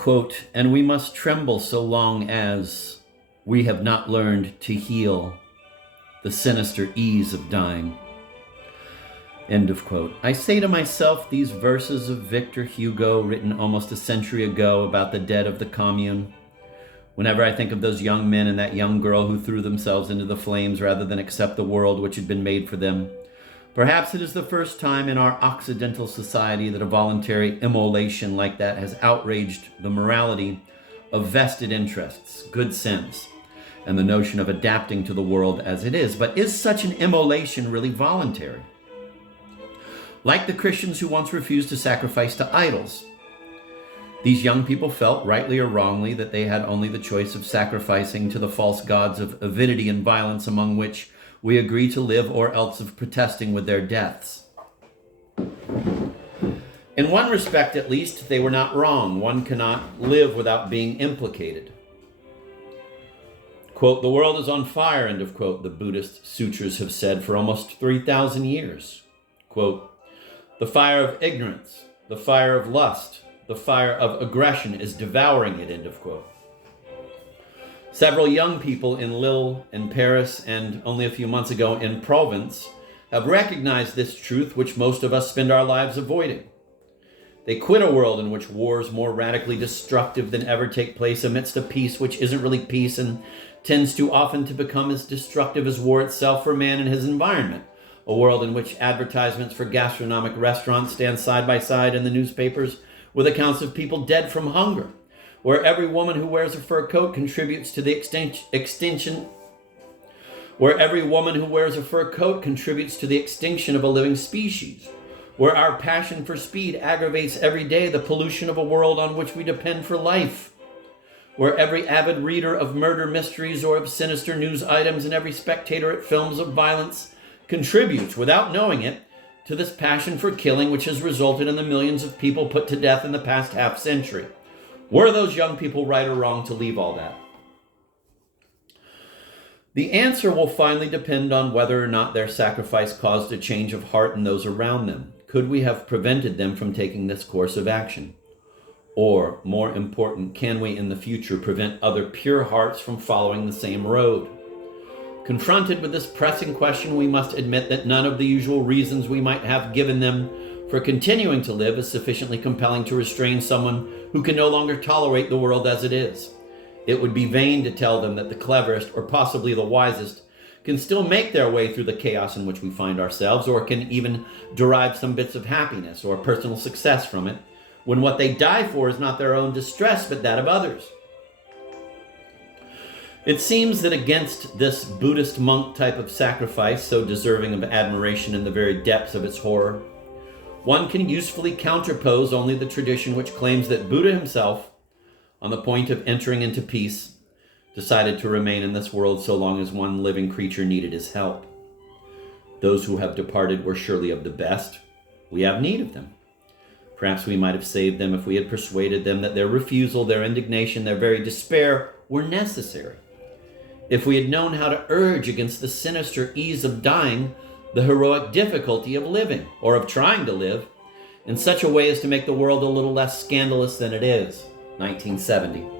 Quote, and we must tremble so long as we have not learned to heal the sinister ease of dying. End of quote. I say to myself these verses of Victor Hugo, written almost a century ago about the dead of the Commune, whenever I think of those young men and that young girl who threw themselves into the flames rather than accept the world which had been made for them. Perhaps it is the first time in our Occidental society that a voluntary immolation like that has outraged the morality of vested interests, good sense, and the notion of adapting to the world as it is. But is such an immolation really voluntary? Like the Christians who once refused to sacrifice to idols, these young people felt, rightly or wrongly, that they had only the choice of sacrificing to the false gods of avidity and violence among which we agree to live, or else of protesting with their deaths. In one respect, at least, they were not wrong. One cannot live without being implicated. Quote, the world is on fire, end of quote, the Buddhist sutras have said for almost 3,000 years. Quote, the fire of ignorance, the fire of lust, the fire of aggression is devouring it, end of quote. Several young people in Lille, in Paris, and only a few months ago in Provence have recognized this truth which most of us spend our lives avoiding. They quit a world in which wars more radically destructive than ever take place amidst a peace which isn't really peace and tends too often to become as destructive as war itself for man and his environment. A world in which advertisements for gastronomic restaurants stand side by side in the newspapers with accounts of people dead from hunger, where every woman who wears a fur coat contributes to the extinction of a living species, where our passion for speed aggravates every day the pollution of a world on which we depend for life, where every avid reader of murder mysteries or of sinister news items and every spectator at films of violence contributes, without knowing it, to this passion for killing which has resulted in the millions of people put to death in the past half century. Were those young people right or wrong to leave all that? The answer will finally depend on whether or not their sacrifice caused a change of heart in those around them. Could we have prevented them from taking this course of action? Or, more important, can we in the future prevent other pure hearts from following the same road? Confronted with this pressing question, we must admit that none of the usual reasons we might have given them for continuing to live is sufficiently compelling to restrain someone who can no longer tolerate the world as it is. It would be vain to tell them that the cleverest, or possibly the wisest, can still make their way through the chaos in which we find ourselves, or can even derive some bits of happiness or personal success from it, when what they die for is not their own distress, but that of others. It seems that against this Buddhist monk type of sacrifice, so deserving of admiration in the very depths of its horror, one can usefully counterpose only the tradition which claims that Buddha himself, on the point of entering into peace, decided to remain in this world so long as one living creature needed his help. Those who have departed were surely of the best. We have need of them. Perhaps we might have saved them if we had persuaded them that their refusal, their indignation, their very despair were necessary. If we had known how to urge against the sinister ease of dying the heroic difficulty of living, or of trying to live, in such a way as to make the world a little less scandalous than it is. 1970.